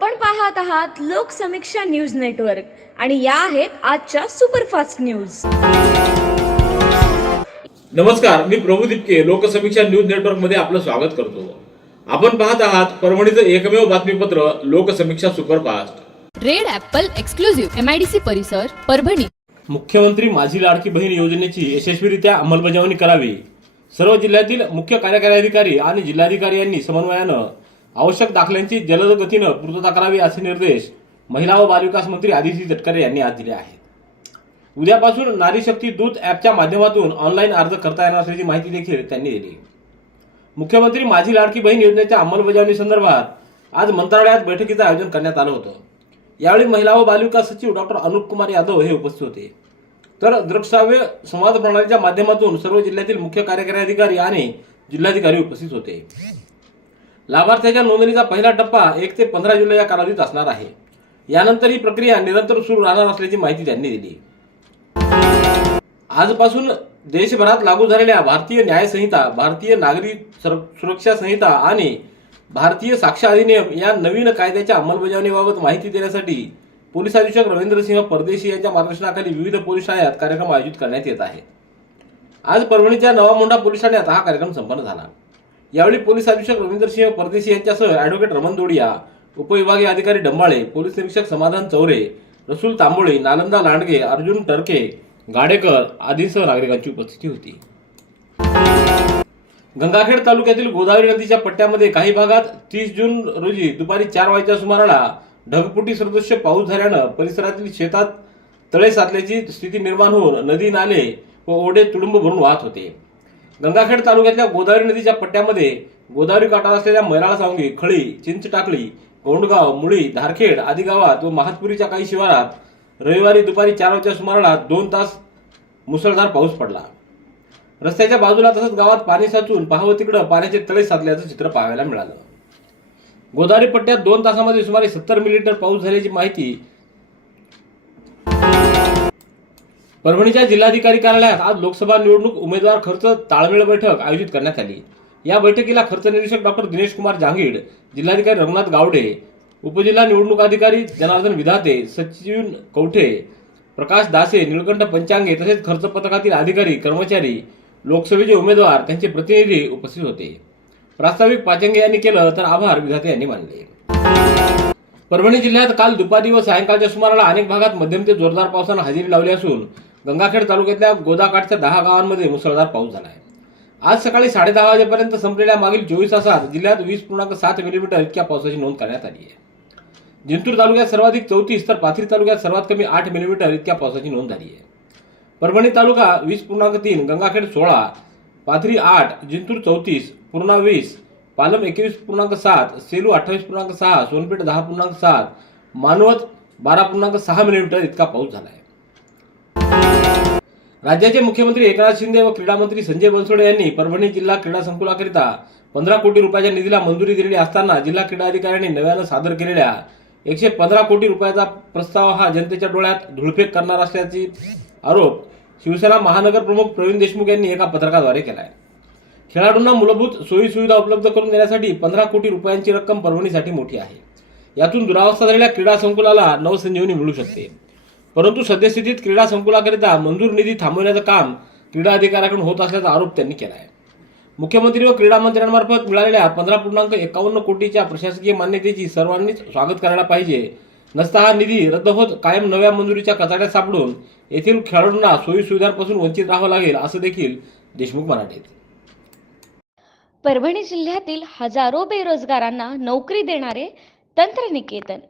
आपण पाहत आहात लोकसमीक्षा न्यूज नेटवर्क आणि या आहेत आजच्या सुपरफास्ट न्यूज. नमस्कार मी प्रभू दिपके लोकसमीक्षा न्यूज नेटवर्कमध्ये आपलं स्वागत करतो. आपण पाहत आहात परभणीचं एकमेव बातमीपत्र Loksamiksha superfast. Red apple exclusive MIDC परिसर परभणी. मुख्यमंत्री माझी लाडकी बहीण योजनेची यशस्वीरित्या अंमलबजावणी करावी. सर्व जिल्ह्यातील मुख्य कार्यकारी अधिकारी आणि जिल्हाधिकारी यांनी समन्वयानं आवश्यक दाखल्यांची जलद गतीनं पूर्तता करावी असे निर्देश महिला व बालविकास मंत्री आदिती तटकरे यांनी आज दिले आहेत. उद्यापासून नारी शक्ती दूत ॲपच्या माध्यमातून ऑनलाईन अर्ज करता येणार असल्याची माहिती देखील त्यांनी दिली. मुख्यमंत्री माझी लाडकी बहीण योजनेच्या अंमलबजावणी संदर्भात आज मंत्रालयात बैठकीचं आयोजन करण्यात आलं होतं. यावेळी महिला व बालविकास सचिव डॉक्टर अनुप कुमार यादव हे उपस्थित होते. तर दृकश्राव्य संवाद प्रणालीच्या माध्यमातून सर्व जिल्ह्यातील मुख्य कार्यकारी अधिकारी आणि जिल्हाधिकारी उपस्थित होते. लाभार्थ्याच्या नोंदणीचा पहिला टप्पा एक ते पंधरा जुलै या कालावधीत असणार आहे. यानंतर ही प्रक्रिया निरंतर सुरू राहणार असल्याची माहिती त्यांनी दिली. आजपासून देशभरात लागू झालेल्या भारतीय न्याय संहिता भारतीय नागरी सुरक्षा संहिता आणि भारतीय साक्ष अधिनियम या नवीन कायद्याच्या अंमलबजावणीबाबत माहिती देण्यासाठी पोलीस अधीक्षक रवींद्रसिंह परदेशी यांच्या मार्गदर्शनाखाली विविध पोलीस ठाण्यात कार्यक्रम आयोजित करण्यात येत आहे आज परभणीच्या नवामोंढा पोलीस ठाण्यात हा कार्यक्रम संपन्न झाला. यावेळी पोलीस अधीक्षक रवींद्र सिंह परदेशी यांच्यासह अॅडव्होकेट रमण दोडिया उपविभागीय अधिकारी डंबाळे पोलीस निरीक्षक समाधान चौरे रसूल तांबोळे नालंदा लांडगे अर्जुन टर्के गाडेकर आदींसह नागरिकांची उपस्थिती होती. गंगाखेड तालुक्यातील गोदावरी नदीच्या पट्ट्यामध्ये काही भागात तीस जून रोजी दुपारी चार वाजेच्या सुमाराला ढगपुटी सदृश्य पाऊस झाल्यानं परिसरातील शेतात तळे साचल्याची स्थिती निर्माण होऊन नदी नाले व ओढे तुडुंब भरून वाहत होते. गंगाखेड तालुक्यातल्या गोदावरी नदीच्या पट्ट्यामध्ये गोदावरी काठावर असलेल्या मैराळ सावंगी खळी चिंच टाकली गोंडगाव मुळी धारखेड आदी गावात व महातपुरीच्या काही शिवारात रविवारी दुपारी चार वाजच्या सुमाराला दोन तास मुसळधार पाऊस पडला. रस्त्याच्या बाजूला तसंच गावात पाणी साचून पाहावं तिकडं पाण्याचे तळे साधल्याचं चित्र पाहायला मिळालं. गोदावरी पट्ट्यात दोन तासामध्ये सुमारे सत्तर मिलीमीटर पाऊस झाल्याची माहिती परभणीच्या जिल्हाधिकारी कार्यालयात आज लोकसभा निवडणूक उमेदवार खर्च ताळमेळ बैठक आयोजित करण्यात आली. या बैठकीला खर्च निरीक्षक डॉक्टर दिनेश कुमार जांगीड जिल्हाधिकारी रघुनाथ गावडे उपजिल्हा निवडणूक अधिकारी जनार्दन विधाते सचिन कवठे प्रकाश दासे निळकंठ पंचांगे तसेच खर्च पथकातील अधिकारी कर्मचारी लोकसभेचे उमेदवार त्यांचे प्रतिनिधी उपस्थित होते. प्रास्ताविक पाचंगे यांनी केलं तर आभार विधाते यांनी मानले. परभणी जिल्ह्यात काल दुपारी व सायंकाळच्या सुमाराला अनेक भागात मध्यम ते जोरदार पावसानं हजेरी लावली असून गंगाखेड तालुक्यातल्या गोदाकाठच्या दहा गावांमध्ये मुसळधार पाऊस झाला आहे. आज सकाळी साडेदहा वाजेपर्यंत संपलेल्या मागील चोवीस तासात जिल्ह्यात वीस पूर्णांक सात मिलीमीटर इतक्या पावसाची नोंद करण्यात आली आहे. जिंतूर तालुक्यात सर्वाधिक चौतीस तर पाथरी तालुक्यात सर्वात कमी आठ मिलीमीटर इतक्या पावसाची नोंद झाली आहे. परभणी तालुका वीस पूर्णांक तीन गंगाखेड सोळा पाथरी आठ जिंतूर चौतीस पूर्णा वीस पालम एकवीस पूर्णांक सात सेलू अठ्ठावीस पूर्णांक सहा सोनपेठ दहा पूर्णांक सात मानवत बारा पूर्णांक सहा मिलीमीटर इतका पाऊस झाला आहे. राज्याचे मुख्यमंत्री एकनाथ शिंदे व क्रीडा मंत्री संजय बनसोडे यांनी परभणी जिल्हा क्रीडा संकुलाकरिता पंधरा कोटी रुपयाच्या निधीला मंजुरी दिलेली असताना जिल्हा क्रीडा अधिकाऱ्यांनी नव्यानं सादर केलेल्या एकशे पंधरा कोटी रुपयाचा प्रस्ताव हा जनतेच्या डोळ्यात धुळफेक करणार असल्याची आरोप शिवसेना महानगर प्रमुख प्रवीण देशमुख यांनी एका पत्रकाद्वारे केला आहे खेळाडूंना मूलभूत सोयी सुविधा उपलब्ध करून देण्यासाठी पंधरा कोटी रुपयांची रक्कम परभणीसाठी मोठी आहे. यातून दुरावस्था झालेल्या क्रीडा संकुलाला नवसंजीवनी मिळू शकते. परंतु सद्यस्थितीत क्रीडा संकुलाकरिता मंजूर निधी थांबवण्याचं काम क्रीडा अधिकाऱ्याकडून होत असल्याचा आरोप त्यांनी केला आहे. मुख्यमंत्री व क्रीडा मंत्र्यांमार्फत मिळालेल्या पंधरा पूर्णांक एकावन्न कोटीच्या प्रशासकीय मान्यतेची सर्वांनीच स्वागत करायला पाहिजे. नसता हा निधी रद्द होत कायम नव्या मंजुरीच्या कचाट्यात सापडून येथील खेळाडूंना सोयी सुविधांपासून वंचित राहावं लागेल असं देखील देशमुख म्हणाले परभणी जिल्ह्यातील हजारो बेरोजगारांना नोकरी देणारे तंत्रनिकेतन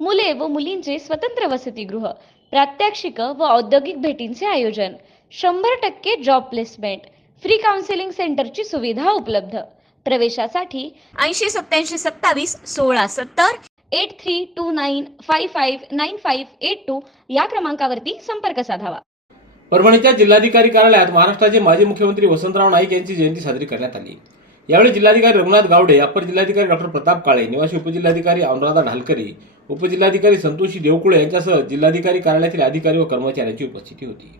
मुले व मुलींचे स्वतंत्र वसतिगृह प्रात्यक्षिक व औद्योगिक भेटींचे आयोजन शंभर टक्के जॉब प्लेसमेंट फ्री काउन्सिलिंग सेंटरची सुविधा उपलब्ध. प्रवेशासाठी ऐंशी सत्याऐंशी सत्तावीस सोळा सत्तर eight three two nine five five nine five eight two या क्रमांकावरती संपर्क साधावा. परभणीच्या जिल्हाधिकारी कार्यालयात महाराष्ट्राचे माजी मुख्यमंत्री वसंतराव नाईक यांची जयंती साजरी करण्यात आली. यावेळी जिल्हाधिकारी रघुनाथ गावडे अपर जिल्हाधिकारी डॉक्टर प्रताप काळे निवासी उपजिल्हाधिकारी अनुराधा ढालकरी उपजिल्हाधिकारी संतोषी देवकुळे यांच्यासह जिल्हाधिकारी कार्यालयातील अधिकारी व कर्मचाऱ्यांची उपस्थिती होती.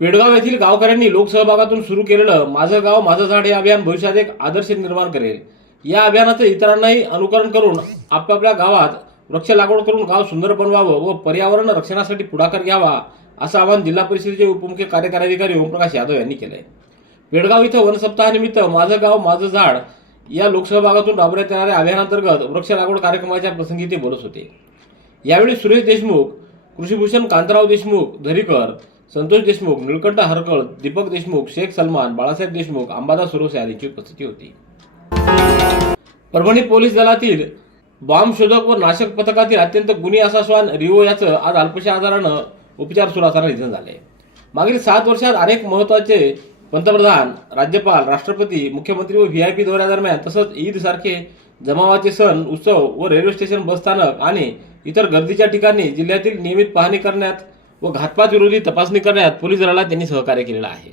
पेडगाव येथील गावकऱ्यांनी लोकसहभागातून सुरू केलेलं माझं गाव माझं झाड हे अभियान भविष्यात एक आदर्श निर्माण करेल. या अभियानाचं इतरांनाही अनुकरण करून आपापल्या गावात वृक्ष लागवड करून गाव सुंदर बनवावं व पर्यावरण रक्षणासाठी पुढाकार घ्यावा असं आवाहन जिल्हा परिषदेचे उपमुख्य कार्यकारी अधिकारी ओमप्रकाश यादव यांनी केलंय. पेडगाव इथं वनसप्ताहानिमित्त माझं गाव माझं झाड या लोकसहभागातून राबवण्यात येणाऱ्या अभियानांतर्गत वृक्ष लागवड कार्यक्रमाच्या प्रसंगी ते बोलत होते. यावेळी सुरेश देशमुख कृषीभूषण कांतराव देशमुख दरीकर संतोष देशमुख निळकंठ हरकळ दीपक देशमुख शेख सलमान बाळासाहेब देशमुख अंबादास सुरोसे आदींची उपस्थिती होती. परभणी पोलीस दलातील बॉम्ब शोधक व नाशक पथकातील अत्यंत गुणी असा श्वान रिओ याचं आज अल्पशा आजारानं उपचार सुरू असताना निधन झाले. मागील सात वर्षात अनेक महत्त्वाचे पंतप्रधान राज्यपाल राष्ट्रपती मुख्यमंत्री व व्ही आय पी दौऱ्यादरम्यान तसंच ईद सारखे जमावाचे सण उत्सव व रेल्वे स्टेशन बसस्थानक आणि इतर गर्दीच्या ठिकाणी जिल्ह्यातील नियमित पाहणी करण्यात व घातपात विरोधी तपासणी करण्यात पोलीस दलाला त्यांनी सहकार्य केलेलं आहे.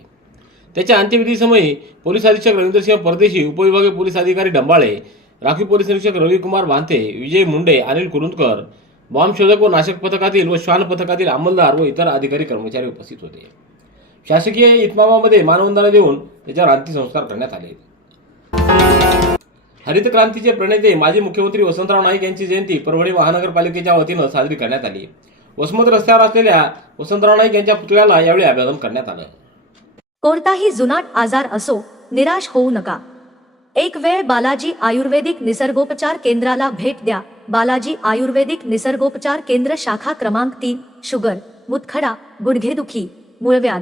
त्याच्या अंत्यविधीसमयी पोलीस अधीक्षक रवींद्रसिंह परदेशी उपविभागीय पोलीस अधिकारी डंबाळे राखीव पोलीस निरीक्षक रविकुमार भांते विजय मुंडे अनिल कुरुंदकर बॉम्बशोधक व नाशक पथकातील व श्वान पथकातील अंमलदार व इतर अधिकारी कर्मचारी उपस्थित होते. शासकीय इतमामामध्ये मानवंदना देऊन त्याच्यावर अंत्यसंस्कार करण्यात आले. हरित क्रांतीचे प्रणेते माजी मुख्यमंत्री वसंतराव नाईक यांची जयंती परभणी महानगरपालिकेच्या वतीनं साजरी करण्यात आली. वसमत रस्त्यावर असलेल्या वसंतराव नाईक यांच्या पुतळ्याला यावेळी अभिवादन करण्यात आलं. कोणताही जुनाट आजार असो निराश होऊ नका. एक वेळ बालाजी आयुर्वेदिक निसर्गोपचार केंद्राला भेट द्या. बालाजी आयुर्वेदिक निसर्गोपचार केंद्र शाखा क्रमांक तीन शुगर मुतखडा गुडघेदुखी मूळव्याध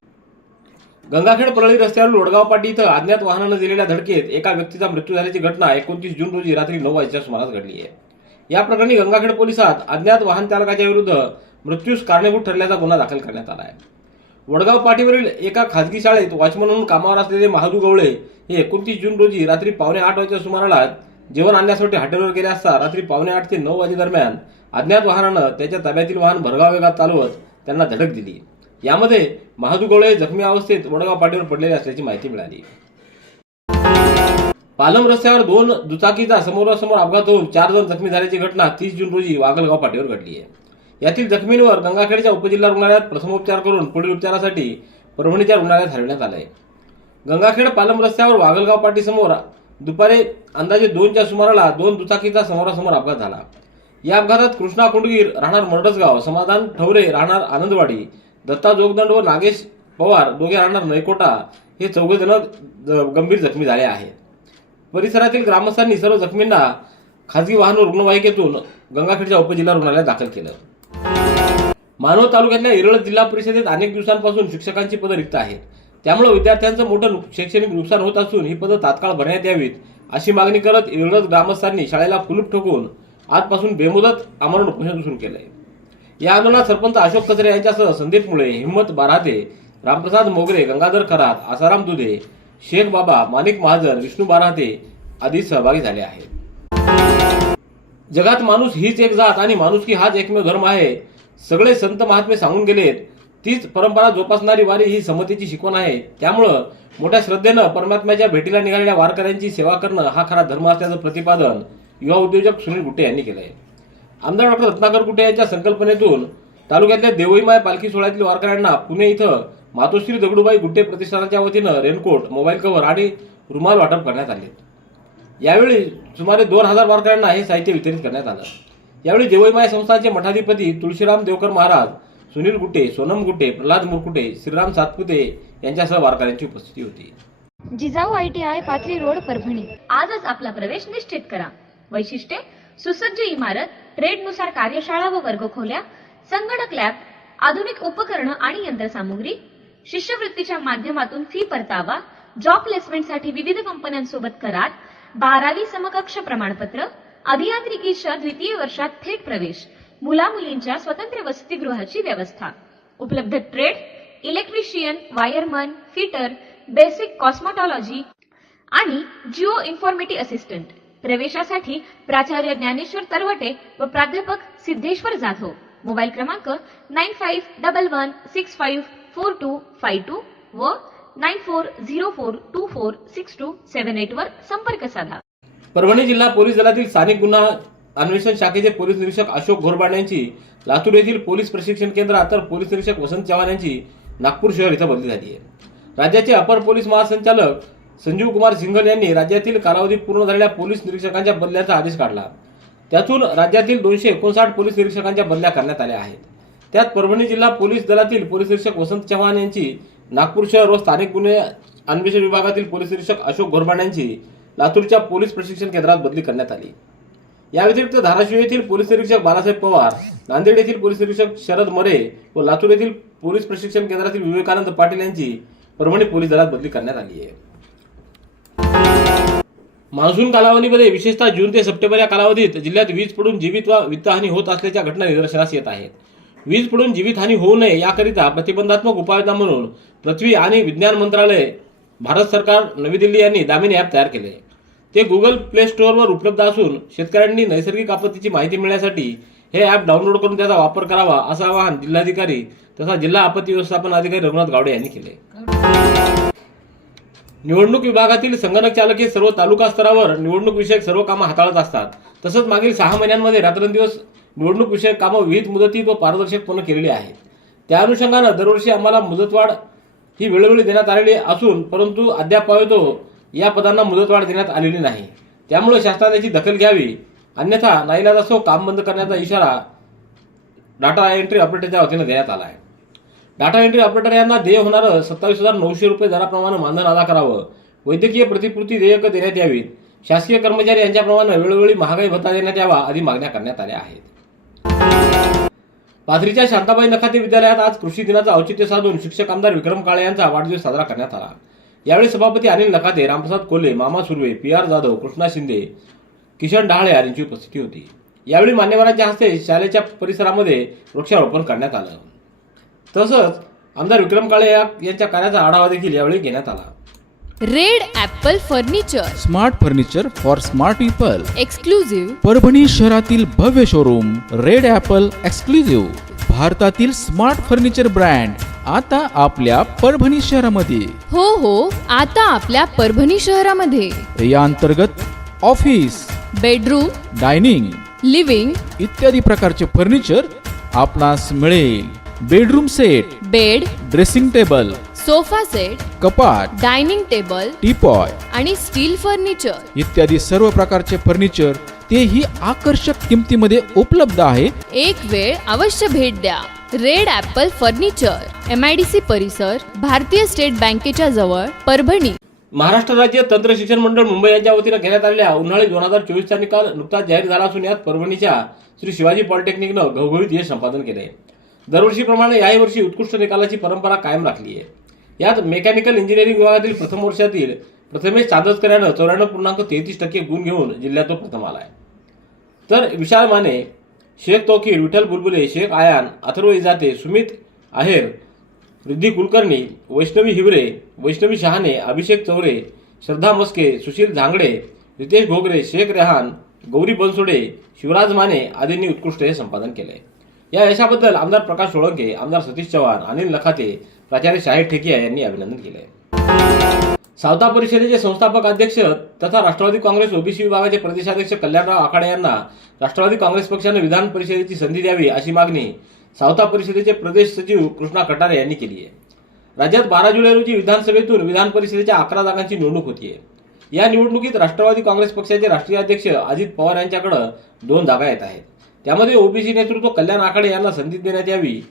गंगाखेड परळी रस्त्यावर लोडगाव पाटी इथं अज्ञात वाहनानं दिलेल्या धडकेत एका व्यक्तीचा मृत्यू झाल्याची घटना एकोणतीस जून रोजी रात्री नऊ वाजच्या सुमारास घडली आहे. या प्रकरणी गंगाखेड पोलिसात अज्ञात वाहन चालकाच्या विरुद्ध मृत्यूस कारणीभूत ठरल्याचा गुन्हा दाखल करण्यात आला आहे. वडगाव पाटीवरील एका खासगी शाळेत वॉचमन म्हणून कामावर असलेले महादू गवळे हे एकोणतीस जून रोजी रात्री पावणे आठ वाजच्या सुमाराला जेवण आणण्यासाठी हॉटेलवर गेले असता रात्री पावणे आठ ते नऊ वाजेदरम्यान अज्ञात वाहनानं त्याच्या ताब्यातील वाहन भरगाव वेगात चालवत त्यांना धडक दिली. यामध्ये महादुगोळे जखमी अवस्थेत वडगाव पाटीवर पडलेले असल्याची माहिती मिळाली. पालम रस्त्यावर दोन दुचाकीचा समोरासमोर अपघात होऊन चार जण जखमी झाल्याची घटना तीस जून रोजी वागलगाव पाटीवर घडली आहे. यातील जखमींवर गंगाखेडच्या उपजिल्हा रुग्णालयात प्रथमोपचार करून पुढील उपचारासाठी परभणीच्या रुग्णालयात हलवण्यात आलंय. गंगाखेड पालम रस्त्यावर वागलगाव पाटीसमोर दुपारी अंदाजे दोनच्या सुमाराला दोन दुचाकीचा समोरासमोर अपघात झाला. या अपघातात कृष्णा कुंडगीर राहणार मरडसगाव समाधान ठवरे राहणार आनंदवाडी दत्ता जोगदंड व नागेश पवार दोघे राहणार नयकोटा हे चौघे जण गंभीर जखमी झाले आहेत. परिसरातील ग्रामस्थांनी सर्व जखमींना खासगी वाहन व रुग्णवाहिकेतून गंगाखेडच्या उपजिल्हा रुग्णालयात दाखल केलं. मानव तालुक्यातल्या इरळ जिल्हा परिषदेत अनेक दिवसांपासून शिक्षकांची पदं रिक्त आहेत. त्यामुळे विद्यार्थ्यांचं मोठं शैक्षणिक नुकसान होत असून ही पदं तात्काळ भरण्यात यावीत अशी मागणी करत इरळद ग्रामस्थांनी शाळेला कुलूप ठोकून आजपासून बेमुदत आमरण उपोषण सुरू केलंय. या आंदोलनात सरपंच अशोक कचरे यांच्यासह संदीप मुळे हिंमत बाराते रामप्रसाद मोगरे गंगाधर खरात आसाराम दुधे शेख बाबा माणिक महाजन विष्णू बाराते आदी सहभागी झाले आहेत. जगात माणूस हीच एक जात आणि माणुसकी हाच एकमेव धर्म आहे सगळे संत महात्मे सांगून गेलेत तीच परंपरा जोपासणारी वारी ही समतेची शिकवण आहे. त्यामुळं मोठ्या श्रद्धेनं परमात्म्याच्या भेटीला निघालेल्या वारकऱ्यांची सेवा करणं हा खरा धर्म असल्याचं प्रतिपादन युवा उद्योजक सुनील गुट्टे यांनी केलं आहे आमदार डॉक्टर रत्नाकर कुटे यांच्या संकल्पनेतून तालुक्यातल्या देवईमाय पालखी सोहळ्यातील वारकऱ्यांना पुणे इथं मातोश्री दगडूबाई गुट्टे प्रतिष्ठानाच्या वतीनं रेनकोट मोबाईल कव्हर आणि रुमाल वाटप करण्यात आले. यावेळी सुमारे दोन हजार वारकऱ्यांना हे साहित्य वितरित करण्यात आलं. यावेळी देवईमाय संस्थानचे मठाधिपती तुळशीराम देवकर महाराज सुनील गुट्टे सोनम गुट्टे प्रल्हाद मुरकुटे श्रीराम सातपुते यांच्यासह वारकऱ्यांची उपस्थिती होती. Jijau I T I Pathri road Parbhani. आजच आपला प्रवेश निश्चित करा. वैशिष्ट्ये सुसज्ज इमारत ट्रेडनुसार कार्यशाळा व वर्गखोल्या संगणक लॅब आधुनिक उपकरणं आणि यंत्रसामुग्री शिष्यवृत्तीच्या माध्यमातून फी परतावा जॉब प्लेसमेंटसाठी विविध कंपन्यांसोबत करार बारावी समकक्ष प्रमाणपत्र अभियांत्रिकीच्या द्वितीय वर्षात थेट प्रवेश मुला मुलींच्या स्वतंत्र वसतिगृहाची व्यवस्था. उपलब्ध trade electrician wireman fitter basic cosmetology आणि जिओ इन्फॉर्मेटी असिस्टंट. प्रवेशासाठी प्राचार्य ज्ञानेश्वर तरवटे व प्राध्यापक सिद्धेश्वर जाधव. मोबाईल क्रमांक nine five double one six five four two five two व nine four zero four two four six two seven eight वर संपर्क साधा. परभणी जिल्हा पोलीस दलातील स्थानिक गुन्हा अन्वेषण शाखेचे पोलीस निरीक्षक अशोक घोरबाड यांची लातूर येथील पोलीस प्रशिक्षण केंद्रात तर पोलीस निरीक्षक वसंत चव्हाण यांची नागपूर शहर इथं बदली झाली आहे. राज्याचे अपर पोलीस महासंचालक संजीव कुमार सिंघल यांनी राज्यातील कालावधी पूर्ण झालेल्या पोलीस निरीक्षकांच्या बदल्याचा आदेश काढला. त्यातून राज्यातील दोनशे एकोणसाठ पोलीस निरीक्षकांच्या बदल्या करण्यात आल्या आहेत. त्यात परभणी जिल्हा पोलीस दलातील पोलीस निरीक्षक वसंत चव्हाण यांची नागपूर शहर व स्थानिक गुन्हे अन्वेषण विभागातील पोलीस निरीक्षक अशोक घोरबाड यांची लातूरच्या पोलीस प्रशिक्षण केंद्रात बदली करण्यात आली. या व्यतिरिक्त धाराशिव येथील पोलीस निरीक्षक बालासाहेब पवार नांदेड येथील पोलीस निरीक्षक शरद मरे व लातूर येथील पोलीस प्रशिक्षण केंद्रातील विवेकानंद पाटील यांची परभणी पोलीस दलात बदली करण्यात आली आहे. मान्सून कालावधीमध्ये विशेषतः जून ते सप्टेंबर या कालावधीत जिल्ह्यात वीज पडून जीवित वा वित्तहानी होत असल्याच्या घटना निदर्शनास येत आहेत. वीज पडून जीवितहानी होऊ नये याकरिता प्रतिबंधात्मक उपाययोजना म्हणून पृथ्वी आणि विज्ञान मंत्रालय भारत सरकार नवी दिल्ली यांनी दामिनी ॲप तयार केले. ते गुगल प्ले स्टोअरवर उपलब्ध असून शेतकऱ्यांनी नैसर्गिक आपत्तीची माहिती मिळण्यासाठी हे ॲप डाउनलोड करून त्याचा वापर करावा असं आवाहन जिल्हाधिकारी तथा जिल्हा आपत्ती व्यवस्थापन अधिकारी रघुनाथ गावडे यांनी केले. निवडणूक विभागातील संगणक चालक हे सर्व तालुका स्तरावर निवडणूक विषयक सर्व कामं हाताळत असतात. तसंच मागील सहा महिन्यांमध्ये रात्रंदिवस निवडणूक विषयक कामं विविध मुदतीत व पारदर्शकपणे केलेली आहेत. त्या अनुषंगानं दरवर्षी आम्हाला मुदतवाढ ही वेळोवेळी देण्यात आलेली असून परंतु अद्याप या पदांना मुदतवाढ देण्यात आलेली नाही. त्यामुळे शासनाने याची दखल घ्यावी अन्यथा नाईलाजास्तव काम बंद करण्याचा इशारा डाटा एंट्री ऑपरेटरच्या वतीनं देण्यात आला आहे. डाटा एंट्री ऑपरेटर यांना देय होणारं सत्तावीस हजार नऊशे रुपये दराप्रमाणे मानधन अदा करावं. वैद्यकीय प्रतिपूर्ती देयक देण्यात यावीत. शासकीय कर्मचारी यांच्याप्रमाणे वेळोवेळी महागाई भत्ता देण्यात यावा आदी मागण्या करण्यात आल्या आहेत. पाथरीच्या शांताबाई नखाते विद्यालयात आज कृषी दिनाचं औचित्य साधून शिक्षक आमदार विक्रम काळे यांचा वाढदिवस साजरा करण्यात आला. यावेळी सभापती अनिल नखाते रामप्रसाद कोल्हे मामा सुर्वे पी आर जाधव कृष्णा शिंदे किशन डहाळे यांची उपस्थिती होती. यावेळी मान्यवरांच्या हस्ते शाळेच्या परिसरामध्ये वृक्षारोपण करण्यात आलं. तसंच आमदार विक्रम काळे या- यांच्या कार्याचा आढावा देखील यावेळी घेण्यात आला. Red apple furniture. Smart furniture for smart people. Exclusive Parbhani शहरातील भव्य शोरूम रेड ॲपल एक्सक्लुझिव्ह भारतातील स्मार्ट फर्निचर ब्रँड आता आपल्या परभणी शहरामध्ये. हो हो आता आपल्या परभणी शहरामध्ये. या अंतर्गत ऑफिस बेडरूम डायनिंग लिव्हिंग इत्यादी प्रकारचे फर्निचर आपणास मिळेल. Bedroom set bed dressing table sofa set कपाट डायनिंग टेबल टीपॉय आणि स्टील फर्निचर. इत्यादी सर्व प्रकारचे फर्निचर तेही आकर्षक किमतीमध्ये उपलब्ध आहे. एक वेळ अवश्य भेट द्या. Red apple furniture M I D C परिसर भारतीय स्टेट बँकेच्या जवळ परभणी. महाराष्ट्र राज्य तंत्र शिक्षण मंडळ मुंबई यांच्या वतीनं घेण्यात आलेल्या उन्हाळी दोन हजार चोवीसचा निकाल नुकताच जाहीर झाला असून यात परभणीच्या श्री शिवाजी पॉलिटेक्निकनं घवघवीत यश संपादन केले दरवर्षीप्रमाणे याही वर्षी उत्कृष्ट निकालाची परंपरा कायम राखली आहे. यात मेकॅनिकल इंजिनिअरिंग विभागातील प्रथम वर्षातील प्रथमेश चांदसकर यानं चौऱ्याण्णव पूर्णांक तेहतीस टक्के गुण घेऊन जिल्ह्यात तो प्रथम आला आहे. तर विशाल माने शेख तोकीर विठ्ठल बुलबुले शेख आयान अथर्व इजाते सुमित आहेर रिद्धी कुलकर्णी वैष्णवी हिवरे वैष्णवी शहाणे अभिषेक चौरे श्रद्धा मस्के सुशील झांगडे रितेश घोगरे शेख रेहान गौरी बनसोडे शिवराज माने आदींनी उत्कृष्ट हे संपादन केले या यशाबद्दल आमदार प्रकाश सोळंके आमदार सतीश चव्हाण अनिल लखाते प्राचार्य शाहीर ठेकिया यांनी अभिनंदन केले सावता परिषदेचे संस्थापक अध्यक्ष तथा राष्ट्रवादी काँग्रेस ओबीसी विभागाचे प्रदेशाध्यक्ष कल्याणराव आखाडे यांना राष्ट्रवादी काँग्रेस पक्षाने विधान परिषदेची संधी द्यावी अशी मागणी सावता परिषदेचे प्रदेश सचिव कृष्णा कटारे यांनी केली आहे. राज्यात बारा जुलै रोजी विधानसभेतून विधान परिषदेच्या अकरा जागांची निवडणूक होतीये या निवडणुकीत राष्ट्रवादी काँग्रेस पक्षाचे राष्ट्रीय अध्यक्ष अजित पवार यांच्याकडे दोन जागा येत आहेत. त्यामध्ये ओबीसी नेतृत्व कल्याण आखाडे यांना संधी देण्यात यावी.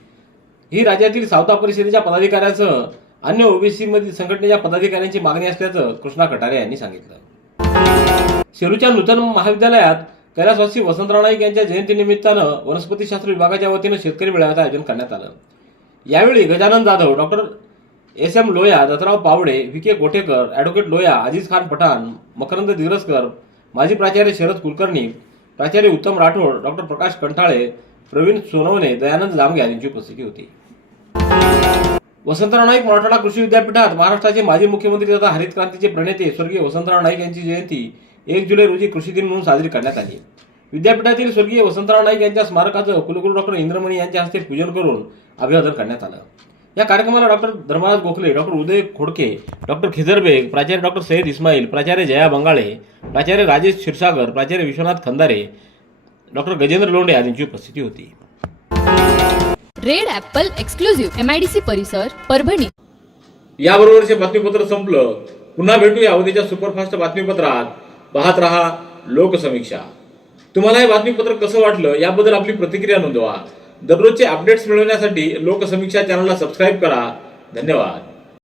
ही राज्यातील सावता परिषदेच्या पदाधिकाऱ्यांसह अन्य ओबीसी मधील संघटनेच्या पदाधिकाऱ्यांची मागणी असल्याचं कृष्णा कटारे यांनी सांगितलं. शेरूच्या नूतन महाविद्यालयात कैलासवासी वसंतराव नाईक यांच्या जयंतीनिमित्तानं वनस्पतीशास्त्र विभागाच्या वतीनं शेतकरी मेळाव्याचं आयोजन करण्यात आलं. यावेळी Gajanan Jadhav doctor S M Loya Dattarao Pawde V K Gotekar advocate Loya Aziz Khan Pathan Makarand Digraskar माजी प्राचार्य शरद कुलकर्णी प्राचार्य उत्तम राठोड डॉक्टर प्रकाश कंठाळे प्रवीण सोनवणे दयानंद जामगे यांची उपस्थिती होती. वसंतराव नाईक मराठवाडा कृषी विद्यापीठात महाराष्ट्राचे माजी मुख्यमंत्री तथा हरित क्रांतीचे प्रणेते स्वर्गीय वसंतराव नाईक यांची जयंती एक जुलै रोजी कृषी दिन म्हणून साजरी करण्यात आली. विद्यापीठातील स्वर्गीय वसंतराव नाईक यांच्या स्मारकाचं कुलगुरू डॉक्टर इंद्रमणी यांच्या हस्ते पूजन करून अभिवादन करण्यात आलं. या कार्यक्रमाला doctor Dharmaraj Gokhale doctor Uday Khodke doctor Khizarbeg प्राचार्य डॉक्टर सय्यद इस्माईल प्राचार्य जया बंगाळे प्राचार्य राजेश क्षीरसागर प्राचार्य विश्वनाथ खंदारे डॉक्टर गजेंद्र लोंढे आदींची उपस्थिती होती. Red apple exclusive M I D C परिसर परभणी. याबरोबरचे बातमीपत्र संपलं. पुन्हा भेटूया उद्याच्या सुपरफास्ट बातमीपत्रात. पाहत रहा लोकसमीक्षा. तुम्हाला हे बातमीपत्र कसं वाटलं याबद्दल आपली प्रतिक्रिया नोंदवा. दररोजचे अपडेट्स मिळवण्यासाठी लोकसमीक्षा चॅनलला सबस्क्राईब करा. धन्यवाद.